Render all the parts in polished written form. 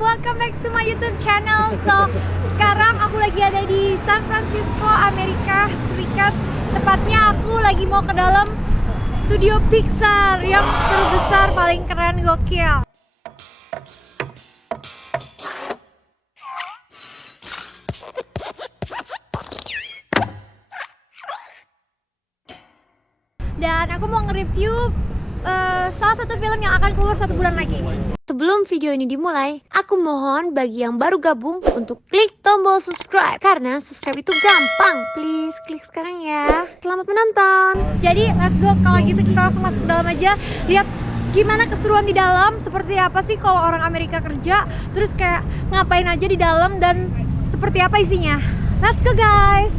welcome back to my YouTube channel. So, sekarang aku lagi ada di San Francisco, Amerika Serikat. Tepatnya aku lagi mau ke dalam studio Pixar yang terbesar, paling keren, gokil. Dan aku mau nge-review salah satu film yang akan keluar 1 bulan lagi. Sebelum video ini dimulai, aku mohon bagi yang baru gabung untuk klik tombol subscribe, karena subscribe itu gampang. Please klik sekarang ya. Selamat menonton. Jadi let's go, kalau gitu kita langsung masuk ke dalam aja. Lihat gimana keseruan di dalam, seperti apa sih kalau orang Amerika kerja, terus kayak ngapain aja di dalam dan seperti apa isinya. Let's go guys.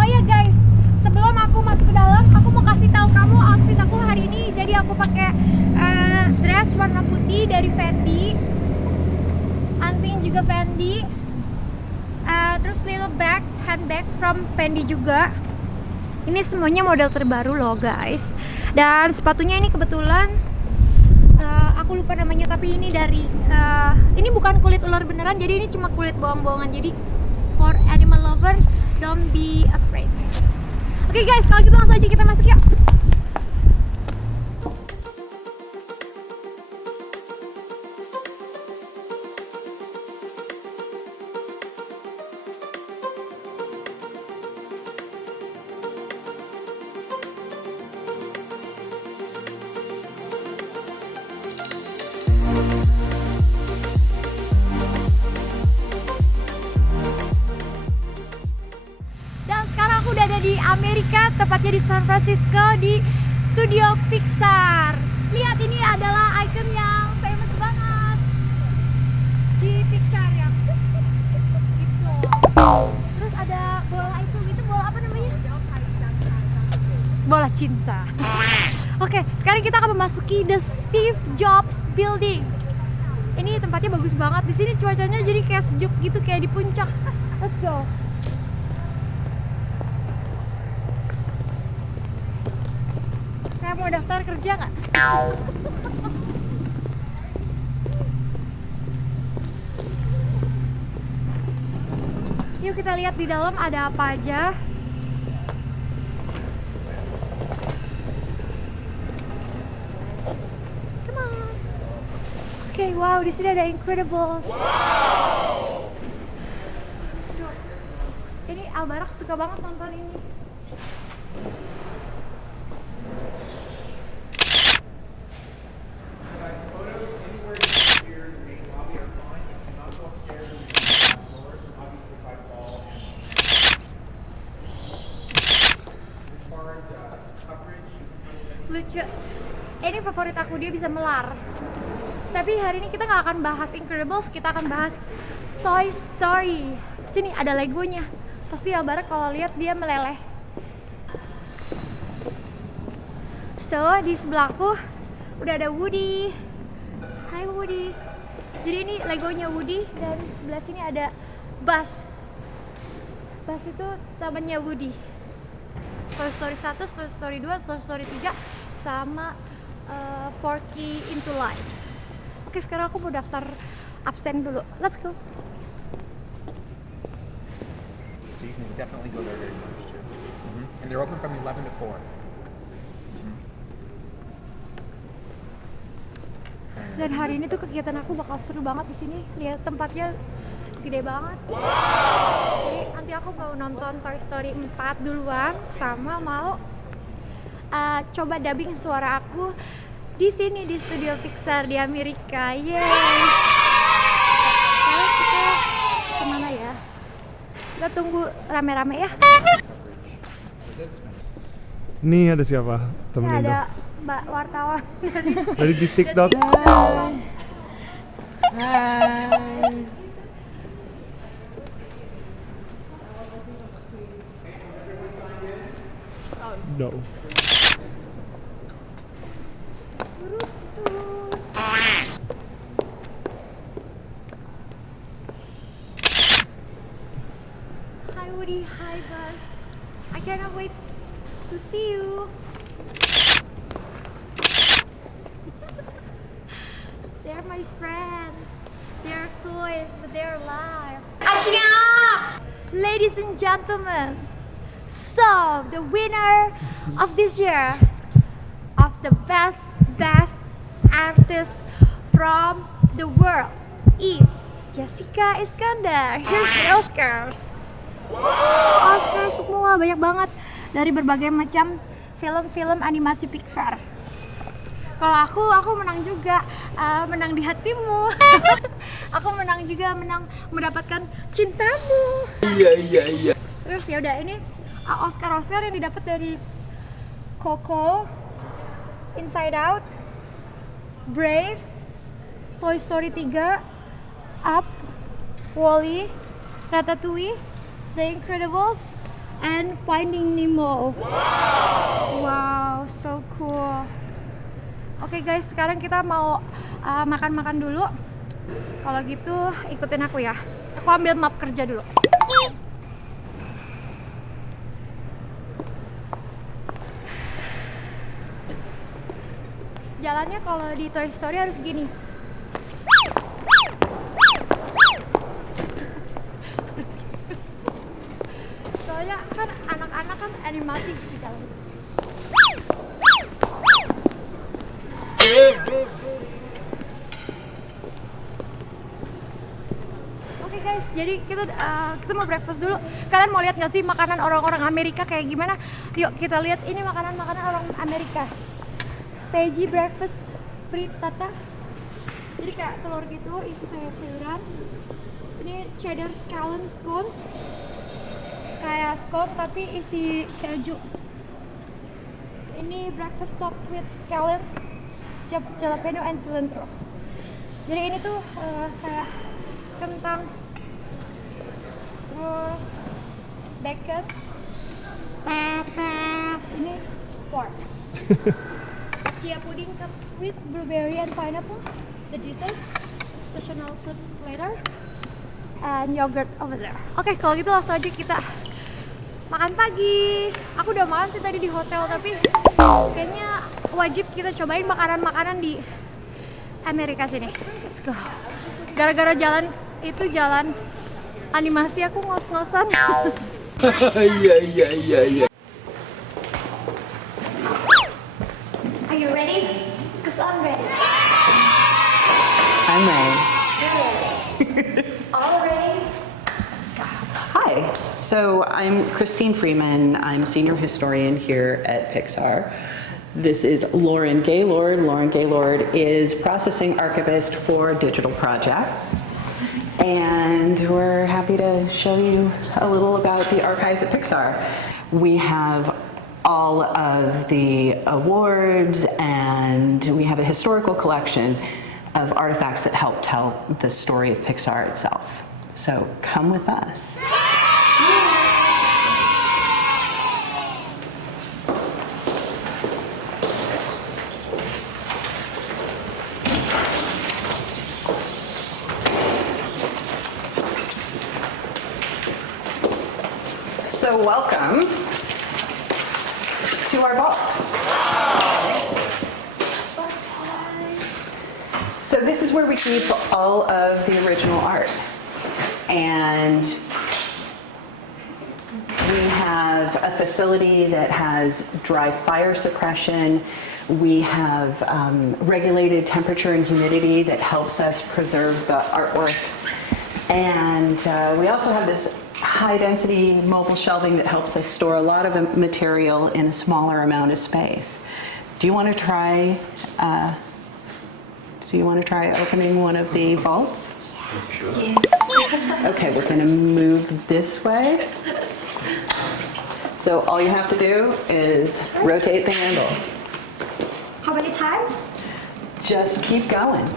Oh ya guys, sebelum aku masuk ke dalam, aku mau kasih tahu kamu outfit aku hari ini. Jadi aku pakai dress warna putih dari Fendi, anting juga Fendi, terus little bag, handbag from Fendi juga. Ini semuanya model terbaru loh guys. Dan sepatunya ini kebetulan aku lupa namanya, tapi ini dari ini bukan kulit ular beneran, jadi ini cuma kulit bohong-bohongan. Jadi for animal lover, don't be afraid. Oke guys, kalau gitu langsung aja kita masuk yuk. Udah ada di Amerika, tepatnya di San Francisco, di studio Pixar. Lihat, ini adalah icon yang famous banget di Pixar yang gitu. Terus ada bola itu bola apa namanya? Bola cinta. Oke, sekarang kita akan memasuki the Steve Jobs Building. Ini tempatnya bagus banget. Di sini cuacanya jadi kayak sejuk gitu, kayak di puncak. Let's go. Mau daftar kerja nggak? Yuk kita lihat di dalam ada apa aja. Come on. Oke, wow, di sini ada Incredibles. Wow. Ini Albarak suka banget nonton ini. Lucu. Ini favorit aku, dia bisa melar. Tapi hari ini kita nggak akan bahas Incredibles, kita akan bahas Toy Story. Sini ada Legonya. Pasti Albarak kalau lihat dia meleleh. So di sebelahku udah ada Woody. Hai Woody. Jadi ini Legonya Woody, dan sebelah sini ada Buzz. Buzz itu temannya Woody. Toy Story 1, Toy Story 2, Toy Story 3, sama Porky into Life. Oke, sekarang aku mau daftar absen dulu. Let's go. So you can definitely go there very much too. And they're open from 11 to 4. Dan hari ini tuh kegiatan aku bakal seru banget di sini. Lihat tempatnya gede banget. Jadi nanti aku mau nonton Toy Story 4 duluan, sama mau coba dubbing suara aku di sini di studio Pixar di Amerika. Yeay. Sekarang kita kemana ya? Kita tunggu rame-rame ya. Nih ada siapa? Temenin Ada dong. Mbak wartawan Dari di TikTok. Hai. No. Hi Woody, hi Buzz. I cannot wait to see you. They're my friends. They're toys, but they're alive. Asyik! Ladies and gentlemen, so the winner of this year of the best artist from the world is Jessica Iskandar. Here's the Oscars. Oscar semua banyak banget dari berbagai macam film-film animasi Pixar. Kalau aku menang juga, menang di hatimu. Aku menang juga, mendapatkan cintamu. Iya. Terus ya udah, ini Oscar yang didapat dari Coco, Inside Out, Brave, Toy Story 3, Up, Wall-E, Ratatouille, The Incredibles, and Finding Nemo. Wow, so cool. Oke guys, sekarang kita mau makan-makan dulu. Kalau gitu ikutin aku ya. Aku ambil map kerja dulu. Jalannya kalau di Toy Story harus gini. Soalnya kan anak-anak kan animasi di dalam. Oke guys, jadi kita mau breakfast dulu. Kalian mau lihat nggak sih makanan orang-orang Amerika kayak gimana? Yuk kita lihat ini makanan orang Amerika. Veggie breakfast frittata. Jadi kayak telur gitu, isi sayur-sayuran. Ini cheddar scallion scone. Kayak scone tapi isi keju. Ini breakfast topped with scallion, jalapeno and cilantro. Jadi ini tuh kayak kentang, terus bacon, ini pork. Chia pudding comes with blueberry and pineapple, the dessert, seasonal fruit platter, and yogurt over there. Oke, kalau gitu langsung aja kita makan pagi. Aku udah makan sih tadi di hotel, tapi kayaknya wajib kita cobain makanan-makanan di Amerika sini. Let's go. Gara-gara jalan animasi aku ngos-ngosan. Iya. Are you ready? Cause I'm ready. I'm ready. All ready? Hi, so I'm Christine Freeman. I'm senior historian here at Pixar. This is Lauren Gaylord. Lauren Gaylord is processing archivist for digital projects. And we're happy to show you a little about the archives at Pixar. We have all of the awards, and we have a historical collection of artifacts that help tell the story of Pixar itself. So come with us. So welcome to our vault. So this is where we keep all of the original art. And we have a facility that has dry fire suppression. We have regulated temperature and humidity that helps us preserve the artwork. And we also have this high-density mobile shelving that helps us store a lot of material in a smaller amount of space. Do you want to try opening one of the vaults? Sure. Yes. Okay, we're going to move this way. So all you have to do is rotate the handle. How many times? Just keep going.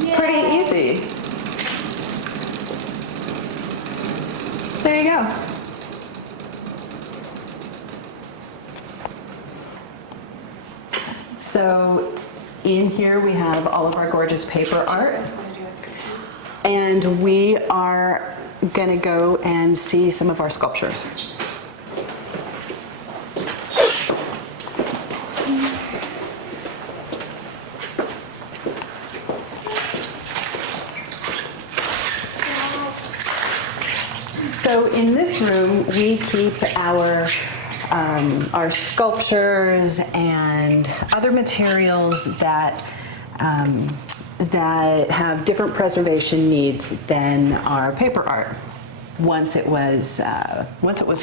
Yeah. Pretty easy. There you go. So in here we have all of our gorgeous paper art. And we are going to go and see some of our sculptures. So in this room, we keep our sculptures and other materials that that have different preservation needs than our paper art. Once it was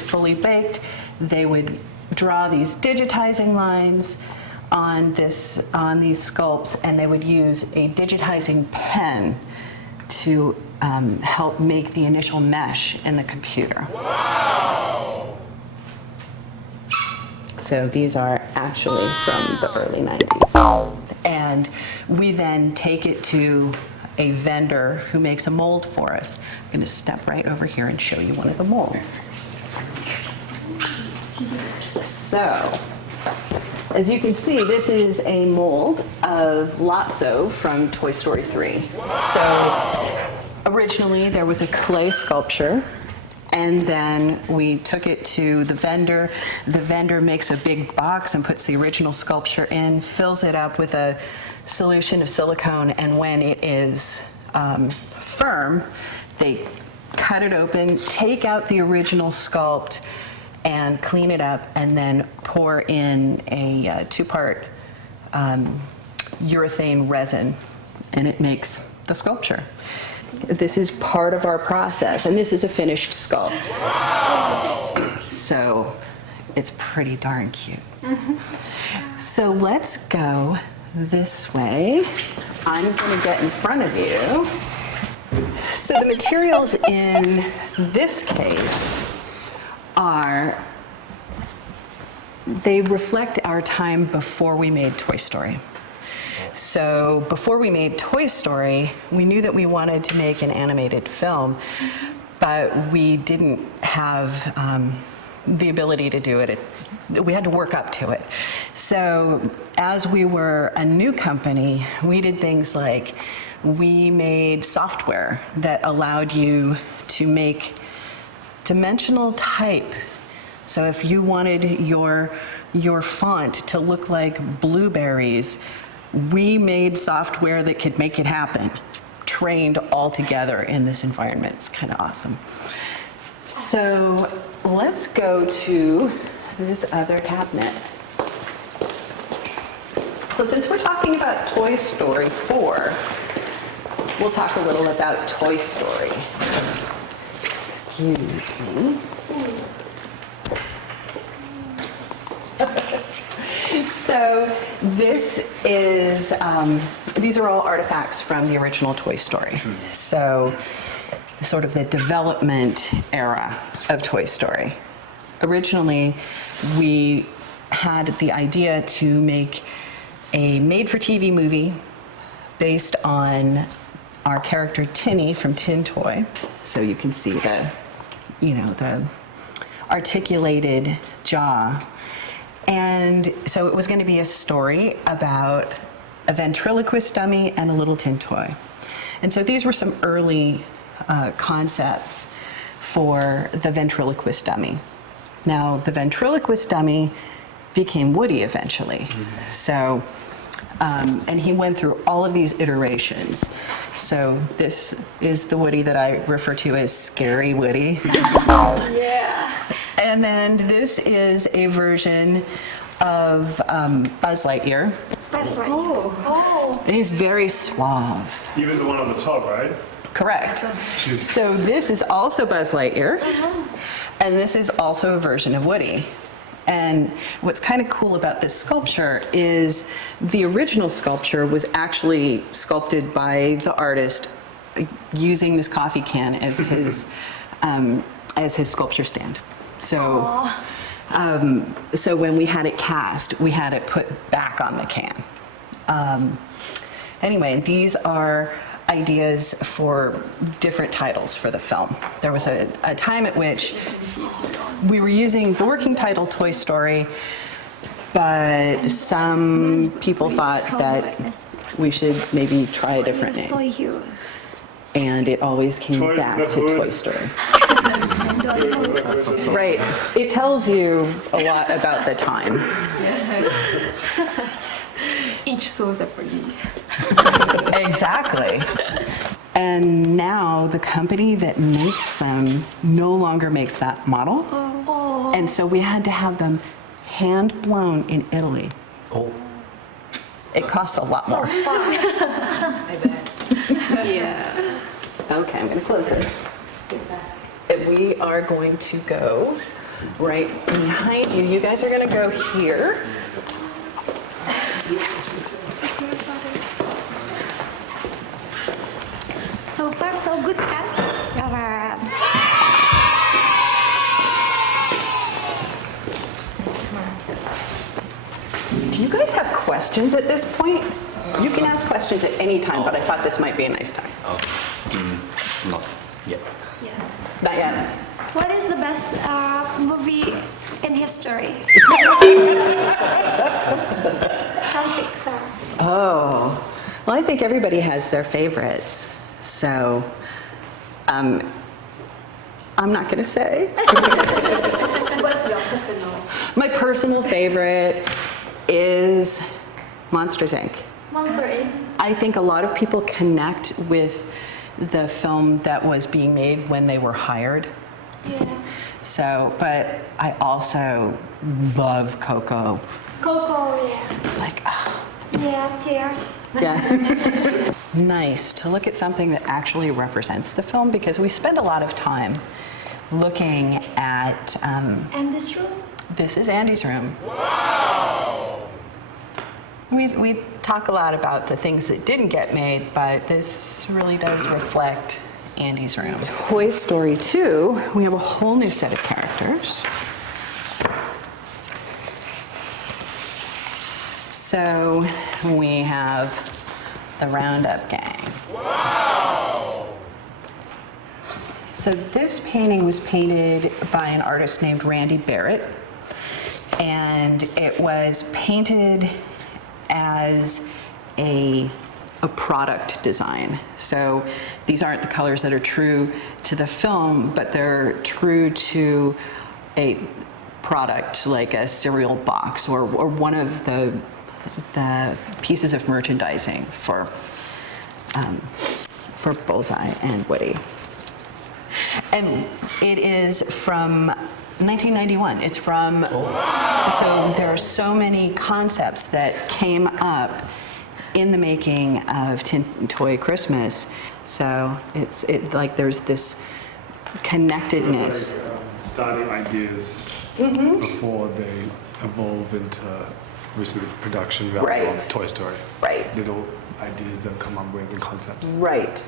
fully baked, they would draw these digitizing lines on these sculpts, and they would use a digitizing pen to help make the initial mesh in the computer. Wow. So these are actually from the early 90s. And we then take it to a vendor who makes a mold for us. I'm going to step right over here and show you one of the molds. So, as you can see, this is a mold of Lotso from Toy Story 3. So, originally there was a clay sculpture, and then we took it to the vendor. The vendor makes a big box and puts the original sculpture in, fills it up with a solution of silicone, and when it is firm, they cut it open, take out the original sculpt, and clean it up, and then pour in a two-part urethane resin, and it makes the sculpture. This is part of our process, and this is a finished sculpt. So it's pretty darn cute. So let's go this way. I'm going to get in front of you. So the materials in this case they reflect our time before we made Toy Story. So before we made Toy Story, we knew that we wanted to make an animated film, but we didn't have the ability to do it. We had to work up to it. So as we were a new company, we did things like we made software that allowed you to make dimensional type. So if you wanted your font to look like blueberries, we made software that could make it happen, trained all together in this environment. It's kind of awesome. So let's go to this other cabinet. So since we're talking about Toy Story 4, we'll talk a little about Toy Story. Excuse me. So this is, these are all artifacts from the original Toy Story. So sort of the development era of Toy Story. Originally, we had the idea to make a made-for-TV movie based on our character Tinny from Tin Toy. So you can see the articulated jaw. And so it was going to be a story about a ventriloquist dummy and a little tin toy. And so these were some early concepts for the ventriloquist dummy. Now, the ventriloquist dummy became Woody eventually. So, and he went through all of these iterations. So this is the Woody that I refer to as Scary Woody. Yeah. And then this is a version of Buzz Lightyear. Buzz Lightyear. Oh. And he's very suave. Even the one on the top, right? Correct. So this is also Buzz Lightyear. And this is also a version of Woody. And what's kind of cool about this sculpture is the original sculpture was actually sculpted by the artist using this coffee can as his sculpture stand. So, so when we had it cast, we had it put back on the can. Anyway, these are ideas for different titles for the film. There was a time at which we were using the working title Toy Story, but some people thought that we should maybe try a different name. Toy Heroes. and it always came Toys in back the to hood. Toy Story. Right. It tells you a lot about the time. Each saw the police. Exactly. And now the company that makes them no longer makes that model. Oh. And so we had to have them hand blown in Italy. Oh. It costs a lot more. Yeah. Okay, I'm going to close this. And we are going to go right behind you. You guys are going to go here. So far so good kan? Keren. Do you guys have questions at this point? You can ask questions at any time, but I thought this might be a nice time. Not yet. Yeah. Not yet. What is the best movie in history? From Pixar. Oh, well, I think everybody has their favorites. So, I'm not going to say. What's your personal? My personal favorite is Monsters, Inc. Monster Inc. I think a lot of people connect with the film that was being made when they were hired. Yeah. So, but I also love Coco. Coco, yeah. It's like, oh, Yeah, tears. yeah. Nice to look at something that actually represents the film because we spend a lot of time looking at, And this room? this is Andy's room. We talk a lot about the things that didn't get made, but this really does reflect Andy's room. Toy Story 2, we have a whole new set of characters. So we have the Roundup Gang. So this painting was painted by an artist named Randy Barrett, and it was painted as a product design. So these aren't the colors that are true to the film, but they're true to a product like a cereal box or one of the pieces of merchandising for Bullseye and Woody. And it is from 1991. It's from, so there are so many concepts that came up in the making of Toy Christmas. So it's like there's this connectedness. It's like starting ideas before they evolve into obviously the production value Right. of Toy Story. Right. Little ideas they'll come up with and concepts. Right.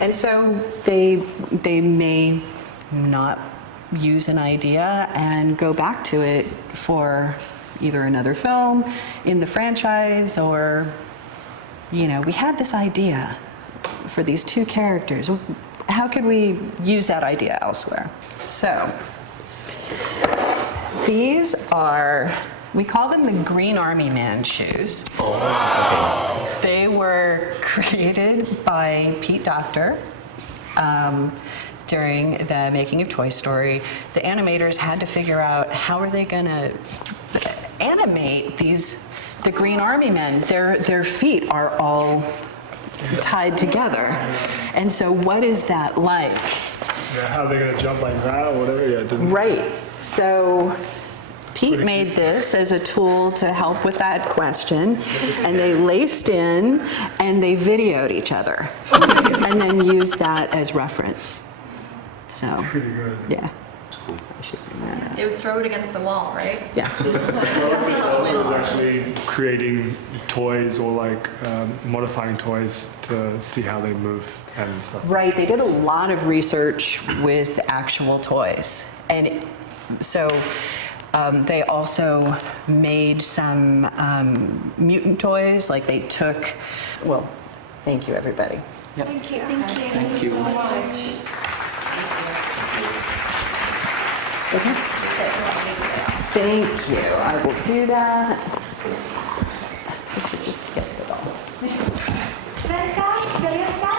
And so they may not use an idea and go back to it for either another film in the franchise or, you know, we had this idea for these two characters. How could we use that idea elsewhere? So these are, we call them the Green Army Man shoes. They were created by Pete Docter during the making of Toy Story. The animators had to figure out how are they going to animate the Green Army Men. Their feet are all tied together. And so what is that like? Yeah, how are they going to jump like that or whatever? Yeah, it didn't. Right. So Pete made this as a tool to help with that question, and they laced in and they videoed each other and then used that as reference. So, Pretty good. yeah. I should bring that up. They would throw it against the wall, right? Yeah. It was actually creating toys or like modifying toys to see how they move and stuff. Right. They did a lot of research with actual toys. And so they also made some mutant toys, like they took, well, thank you, everybody. Yep. Thank you. Thank you. Thank you. Okay. Thank you. I will do that. Just get it all. Keren kan? Keren kan?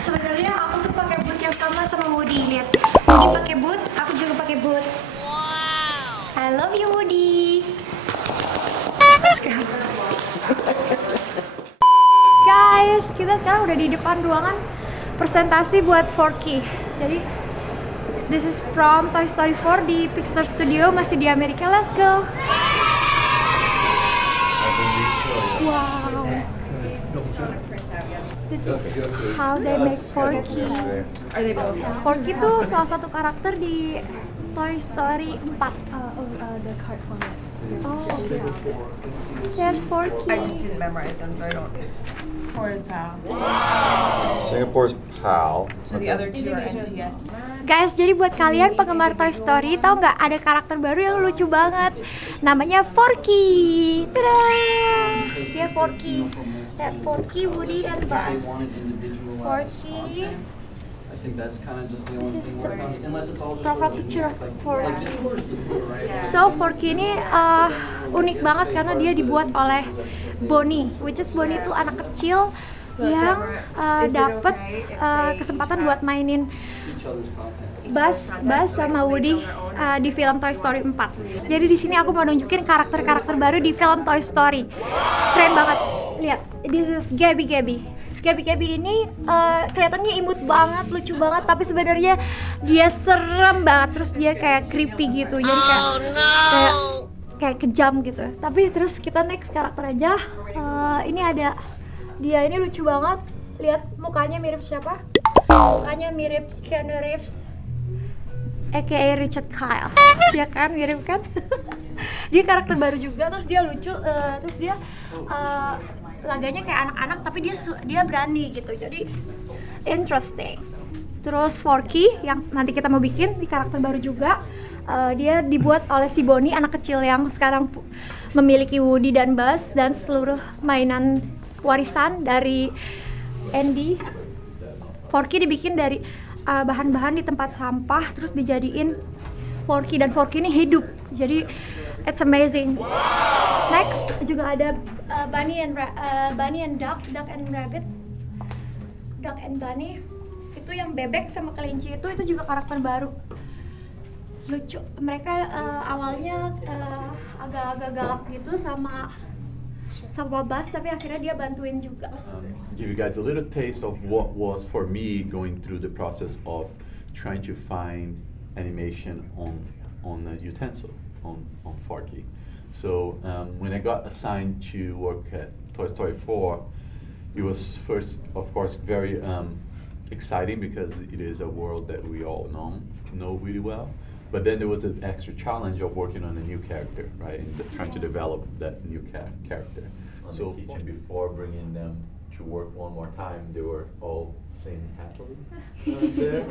Sebenarnya aku tuh pakai boot yang sama Woody. Lihat, Woody pakai boot, aku juga pakai boot. Wow. I love you, Woody. Let's go. Guys, kita sekarang udah di depan ruangan presentasi buat Forky. Jadi, this is from Toy Story 4 di Pixar Studio, masih di Amerika. Let's go. Wow. This is how they make Forky. Forky tuh salah satu karakter di Toy Story 4. The card format. Oh, okay. There's Forky. I just didn't memorize them, so I don't. Singapore's PAL. Singapore's PAL. So the other two are NTS. Guys, jadi buat kalian penggemar Toy Story, tahu nggak ada karakter baru yang lucu banget? Namanya Forky. Tada! Dia Forky. That Forky, Woody, and Buzz. Forky. This is the profile picture of Forky. So Forky ini unik banget karena dia dibuat oleh Bonnie, which is Bonnie itu anak kecil yang dapat kesempatan buat mainin Buzz sama Woody di film Toy Story 4. Jadi di sini aku mau nunjukin karakter-karakter baru di film Toy Story. Keren banget. Lihat, this is Gabby. Gabby ini kelihatannya imut banget, lucu banget, tapi sebenarnya dia serem banget. Terus dia kayak creepy gitu, jadi kayak kejam gitu. Tapi terus kita next karakter aja. Ini ada dia, ini lucu banget. Lihat mukanya mirip siapa? Mukanya mirip Keanu Reeves, aka Richard Kyle. Dia kan mirip kan? Dia karakter baru juga, terus dia lucu, terus dia laganya kayak anak-anak tapi dia berani gitu, jadi interesting. Terus Forky yang nanti kita mau bikin di karakter baru juga, dia dibuat oleh si Bonnie, anak kecil yang sekarang memiliki Woody dan Buzz dan seluruh mainan warisan dari Andy. Forky dibikin dari bahan-bahan di tempat sampah terus dijadiin Forky, dan Forky ini hidup, jadi it's amazing. Next juga ada Bunny and Duck and Rabbit, Duck and Bunny. Itu yang bebek sama kelinci itu juga karakter baru. Lucu. Mereka awalnya agak-agak galak gitu sama Buzz, tapi akhirnya dia bantuin juga. Give you guys a little taste of what was for me going through the process of trying to find animation on a utensil on Forky. So when I got assigned to work at Toy Story 4, it was first, of course, very exciting because it is a world that we all know really well. But then there was an extra challenge of working on a new character, right? And trying to develop that new character. So before bringing them to work one more time, they were all singing happily there.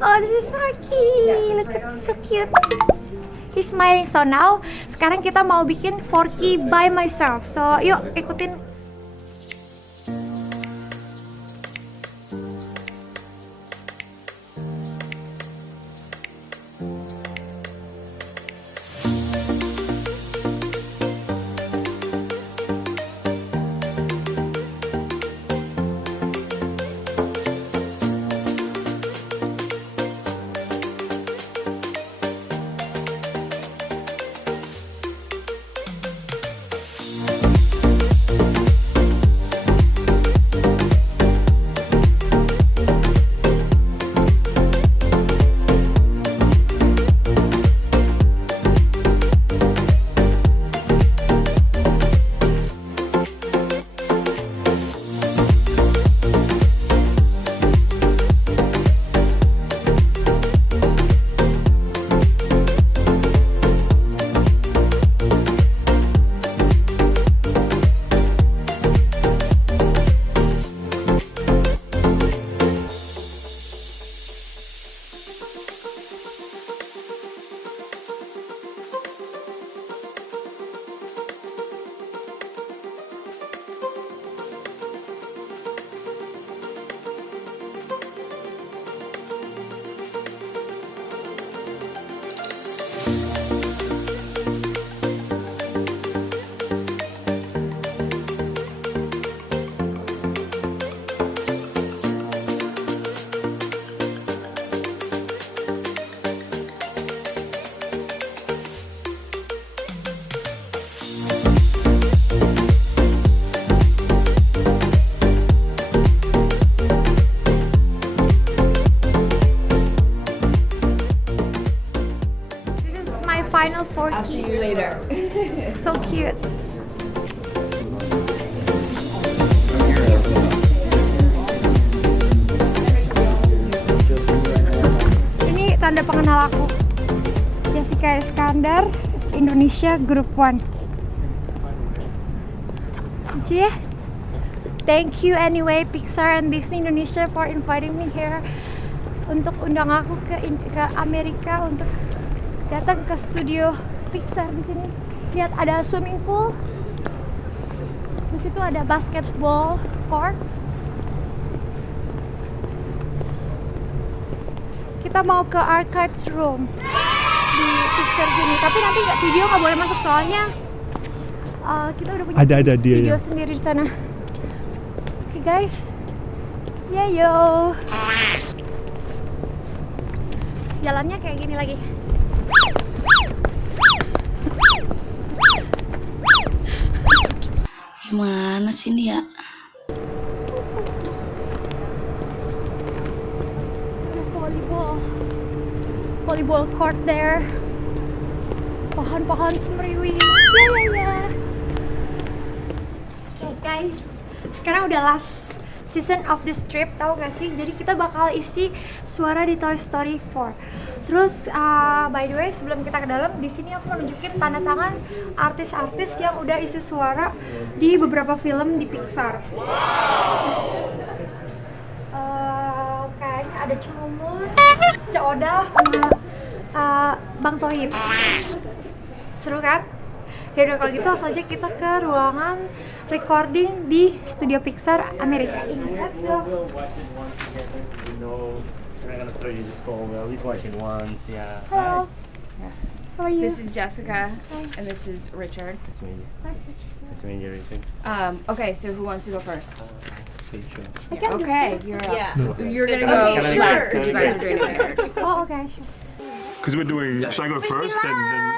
Oh, this is Forky. Look at so cute. He's smiling. So now, sekarang kita mau bikin Forky by myself. So yuk ikutin. jedar. So cute. Ini tanda pengenal aku. Jessica Iskandar, Indonesia Group 1. Lucu ya? Thank you anyway Pixar and Disney Indonesia for inviting me here untuk undang aku ke Amerika untuk datang ke studio Pixar di sini. Lihat ada swimming pool. Di situ ada basketball court. Kita mau ke archives room di Pixar sini. Tapi nanti video nggak boleh masuk soalnya kita udah punya Ada dia video ya. sendiri di sana. Oke guys. Yeah yo. Jalannya kayak gini lagi. Gimana sih ini ya? Volleyball court there. Pohon-pohon semeriwing. Ya. Oke guys, sekarang udah last season of this trip, tahu gak sih? Jadi kita bakal isi suara di Toy Story 4. Terus by the way, sebelum kita ke dalam, di sini aku mau nunjukin tanda tangan artis-artis yang udah isi suara di beberapa film di Pixar. Kayaknya ada Cemumun, Cak Oda, sama Bang Tohib. Seru kan? Yaudah kalau gitu langsung aja kita ke ruangan recording di studio Pixar Amerika ini. Let's go. I'm gonna throw you this goal. We're at least watching once, yeah. Hello. How are you? This is Jessica, and this is Richard. Nice to meet you. Nice to meet you. Nice to meet you, Richard. Okay, so who wants to go first? Okay, sure. I can do Okay, this. you're up. Yeah. You're gonna Okay, go sure. last because you guys are doing it paired. Oh, okay, sure. Because we're doing, should I go first, then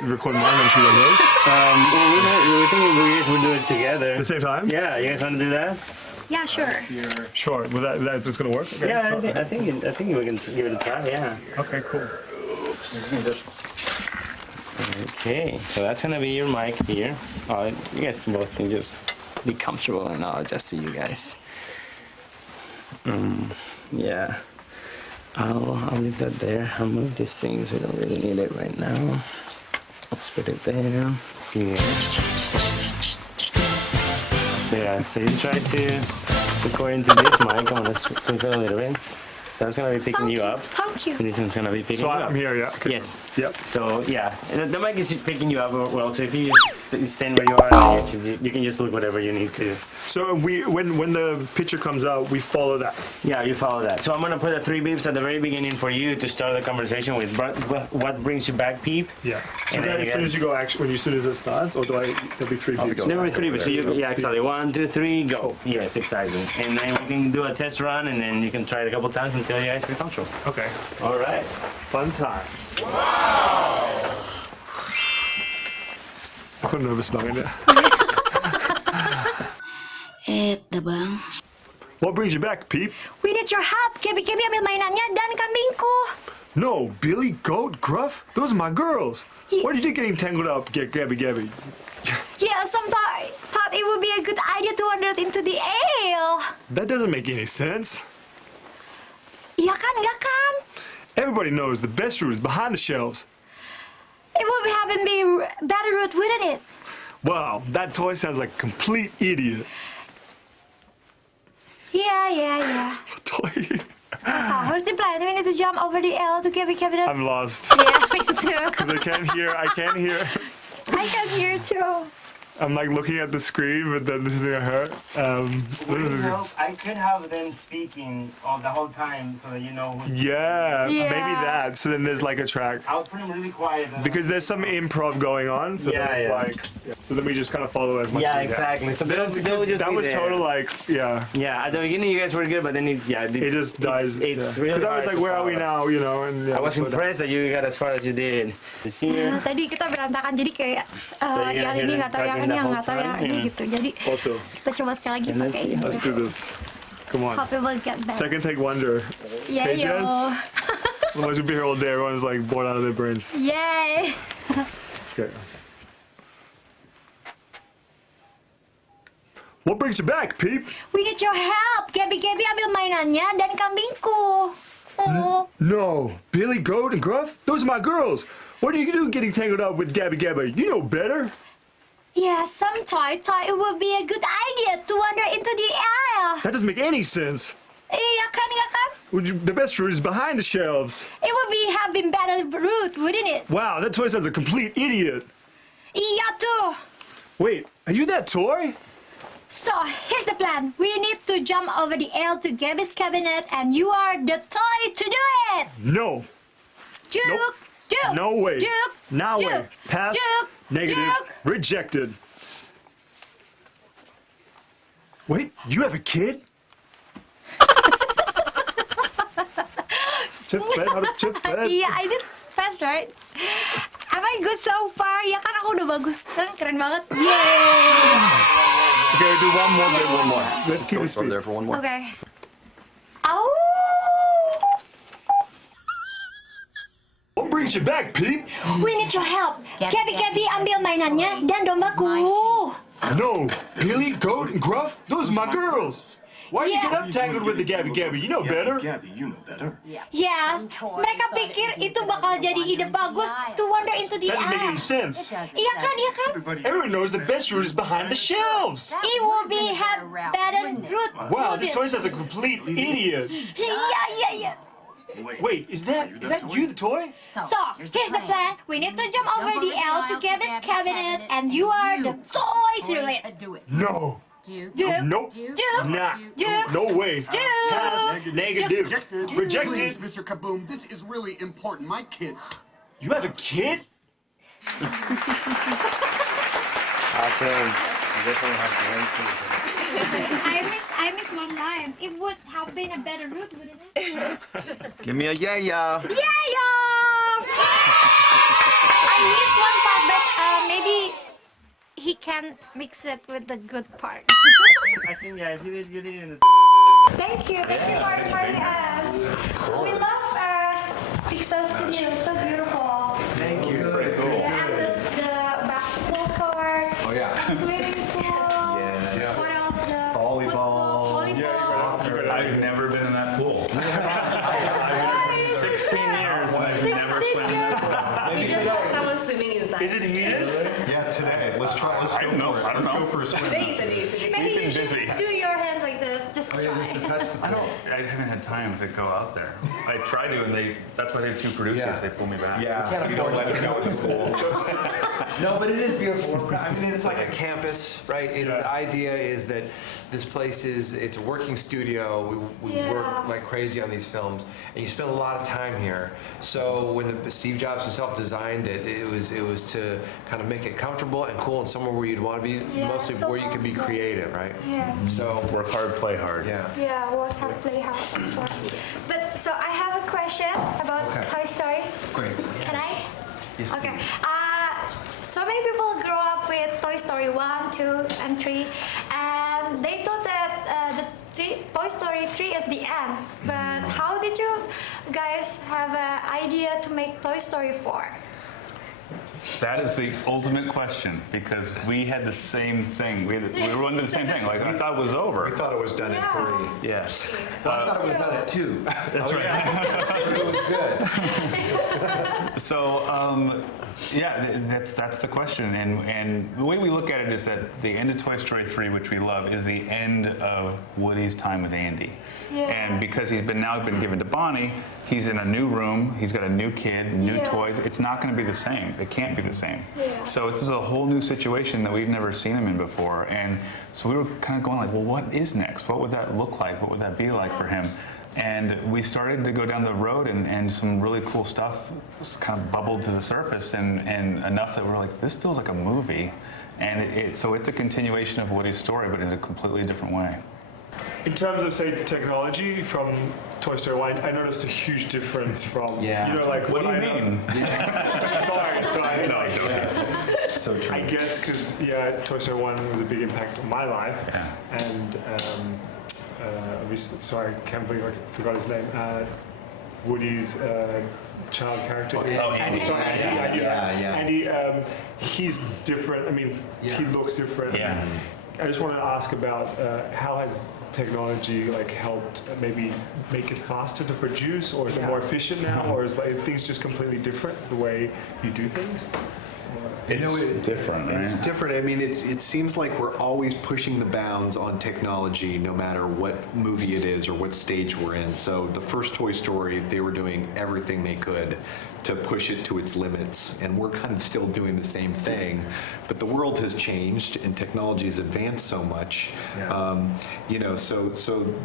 record mine, and she goes first? Well, we think we guys will do it together. At the same time? Yeah, you guys want to do that? Yeah, sure. Sure. Well, that's just gonna work. Okay, Yeah, sure. I think we can give it a try. Yeah. Okay, cool. Okay, so that's gonna be your mic here. You guys can both can just be comfortable, and I'll adjust to you guys. Yeah. I'll leave that there. I'll move these things. We don't really need it right now. Let's put it there. Yeah, so you try to record into this mic. I'm gonna flip it a little bit. So that's gonna be picking you up. Thank you. And this one's gonna be picking So you up. I'm here, yeah. Okay. Yes. Yep. So yeah, and the mic is picking you up well. So if you just stand where you are on YouTube, you can just look whatever you need to. So when the picture comes out, we follow that. Yeah, you follow that. So I'm gonna put the 3 beeps at the very beginning for you to start the conversation with. What brings you back, peep? Yeah. So And then then as you soon guys- as you go, actually, as soon as it starts, or there'll be 3 views? There were 3 beeps. So yeah, exactly. 1, 2, 3, go. Yes, exactly. And then we can do a test run, and then you can try it a couple times until you guys feel comfortable. Okay. All right. Fun times. Aku nervous banget ya. Bang. What brings you back, Peep? We need your help. Kebi ambil mainannya dan kambingku. No, Billy, Goat, Gruff, those are my girls. Why did you get tangled up, Gabby? Yeah, some thought it would be a good idea to wander into the ale. That doesn't make any sense. Iya kan, enggak kan? Everybody knows the best route is behind the shelves. It would have been better route, wouldn't it? Wow, that toy sounds like a complete idiot. Yeah. Toy. So, who's the plan? Do we need to jump over the ale to Kebi cabinet? I'm lost. Yeah, me too. I can't hear. I can hear too. I'm like looking at the screen, but then listening to her. I could have them speaking the whole time so that you know who's. Yeah, Yeah. maybe that. So then there's like a track. I'll put them really quiet. Because there's some improv going on, so Yeah, it's yeah. like, so then we just kind of follow as much Yeah, as we can. exactly. So they'll just That be was there. total like, yeah. Yeah, at the beginning you guys were good, but then it It just dies. It's yeah. really Because I was hard like, to where are we follow. now, you know? And yeah, I was we slowed down. impressed that you got as far as you did. This here. Nah, tadi kita berantakan jadi kayak So you're yang gonna ini hear nggak tahu yang talking ini the yang whole nggak tahu yang time? ini Yeah. gitu. Jadi Also, kita coba sekali lagi And let's pakai see, ini. let's do this. Come on. Hope it will get better. Second take wonder. Yeah, Hey, yo. Jess. Otherwise we'll be here all day. Everyone's like bored out of their brains. Yay. Okay. What brings you back, Peep? We need your help. Gabby ambil mainannya dan kambingku. Oh. No. Billy, Goat, and Gruff? Those are my girls. What are you doing getting tangled up with Gabby? You know better. Yeah, some toy, it would be a good idea to wander into the air. That doesn't make any sense. Iya kan? The best route is behind the shelves. It would be have been better route, wouldn't it? Wow, that toy sounds a complete idiot. Iya tuh. Wait, are you that toy? So, here's the plan. We need to jump over the L to Gabby's cabinet, and you are the toy to do it! No. Juke! Nope. Juke! No way. Juke! Now way. Juke! Pass. Juke! Negative. Juke! Rejected. Wait, you have a kid? Chip fed, how does Chip fed? Iya, I did fast, right? Am I good so far? Ya kan aku udah bagus. Kan keren banget. Yay! Okay, do one more. Let's keep Go it from speed. there for one more. Okay. Oh! What brings you back, Pete? We need your help. Gabby ambil mainannya dan dombaku. No, Billy, Goat, and Gruff? Those are my girls. Why you Yeah. get up tangled with the Gabby? You know better. Gabby, you know better. Yes, mereka pikir itu bakal jadi ide bagus to wander into the That doesn't make air. any sense. Iya kan? Everyone knows the best route is behind the shelves. It will be have better route. Wow, this toy sounds like a complete idiot. Yeah. Wait, is that you, the toy? So, here's the plan. We need to jump over the L to Gabby's cabinet, and you are the toy to it. No. Duke. Nope. Duke. Nah. Duke. No way. Duke. Pass. Negative. Rejected. Please, Mr. Kaboom, this is really important. My kid. You have a kid? Awesome. You definitely have to learn things. I miss one line. It would have been a better route, wouldn't it? Give me a yeah. Yeah, I miss one part, but maybe he can mix it with the good part. I think yeah, if you did it in the Thank you for inviting us. We love Pixar Studio. It's so beautiful. Thank you. Pretty cool. Yeah, and the basketball court. Oh yeah. Swimming pool. Yeah. What else? The Volleyball. volleyball. I've never been in that pool. Why is 16 that? years and I've never 16 swam in years. that You just saw someone swimming inside. Is it heated? Yeah, today. Let's try. Let's I go don't know. for it. I don't Let's know. go for a swim. They said he used to be. Maybe you been should busy. do your hand like this. Just try. I haven't had time to go out there. I tried to, and that's why they have two producers. They pull me back. Yeah. You don't let it go at school. No, but it is beautiful. I mean, it's like a campus, right? The idea is that this place it's a working studio. We work like crazy on these films, and you spend a lot of time here. So when Steve Jobs himself designed it, it was to kind of make it comfortable and cool and somewhere where you'd want to be, Yeah, mostly so where you can be comfortable. creative, right? Yeah. So Work hard, play hard. yeah. Yeah, work hard, play hard. That's right. But so I have a question about Okay. Toy Story. Great. Can I? Yes, Okay. please. So many people grow up with Toy Story 1, 2, and 3, and they thought that Toy Story 3 is the end. But how did you guys have an idea to make Toy Story 4? That is the ultimate question because we had the same thing. We were under the same thing. Like I thought it was over. We thought it was done Yeah. in 3. Yes. I thought it was done at 2. That's right. It was good. So, that's the question, and the way we look at it is that the end of Toy Story 3, which we love, is the end of Woody's time with Andy. Yeah. And because he's now been given to Bonnie, he's in a new room, he's got a new kid, new Yeah. toys. It's not going to be the same. It can't be the same. Yeah. So this is a whole new situation that we've never seen him in before, and so we were kind of going like, well, what is next? What would that look like? What would that be like for him? And we started to go down the road, and some really cool stuff kind of bubbled to the surface, and enough that we're like, this feels like a movie. And so it's a continuation of Woody's story, but in a completely different way. In terms of, say, technology from Toy Story 1, I noticed a huge difference from, Yeah. you know, like What do you I know- mean? Sorry. No, I'm joking. So true. I guess because, Toy Story 1 was a big impact on my life. Yeah. And so I can't believe I forgot his name. Woody's child character. Oh, yeah. Oh, Andy. Sorry, Andy. Yeah. Andy, he's different. I mean, he looks different. Yeah. I just wanted to ask about how has technology like helped maybe make it faster to produce, or is it more efficient now, or is like things just completely different the way you do things? It's different, right? It's different. I mean, it seems like we're always pushing the bounds on technology, no matter what movie it is or what stage we're in. So the first Toy Story, they were doing everything they could to push it to its limits, and we're kind of still doing the same thing. But the world has changed, and technology has advanced so much. You know,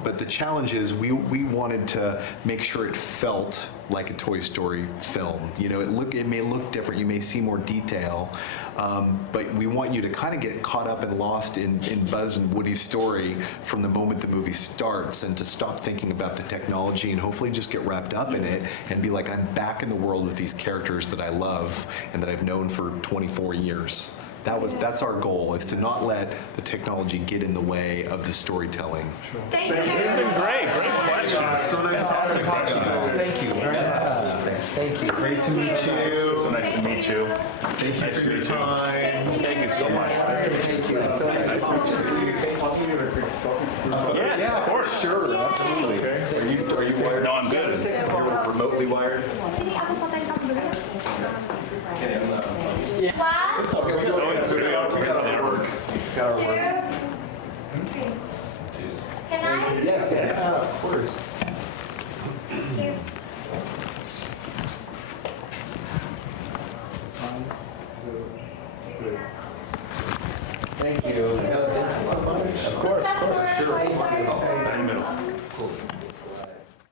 but the challenge is we wanted to make sure it felt like a Toy Story film. You know, it may look different, you may see more detail, but we want you to kind of get caught up and lost in Buzz and Woody's story from the moment the movie starts, and to stop thinking about the technology and hopefully just get wrapped up in it and be like, I'm back in the world with these characters that I love and that I've known for 24 years. That's our goal, is to not let the technology get in the way of the storytelling. Thank you. It's been great questions. Fantastic questions. Thank you. Thank you. Great to meet you. So nice to meet you. Thank you for your time. Thank you so much. Thank you. So nice to meet you. Yes, of course. Sure, absolutely. Are you wired? No, I'm good. You're remotely wired? Sini aku fotoin kamu dulu. One, We gotta work. two, three. Can I? Yes. Of course. Two. Thank you. Of course, sure. Successful. In the middle. Cool.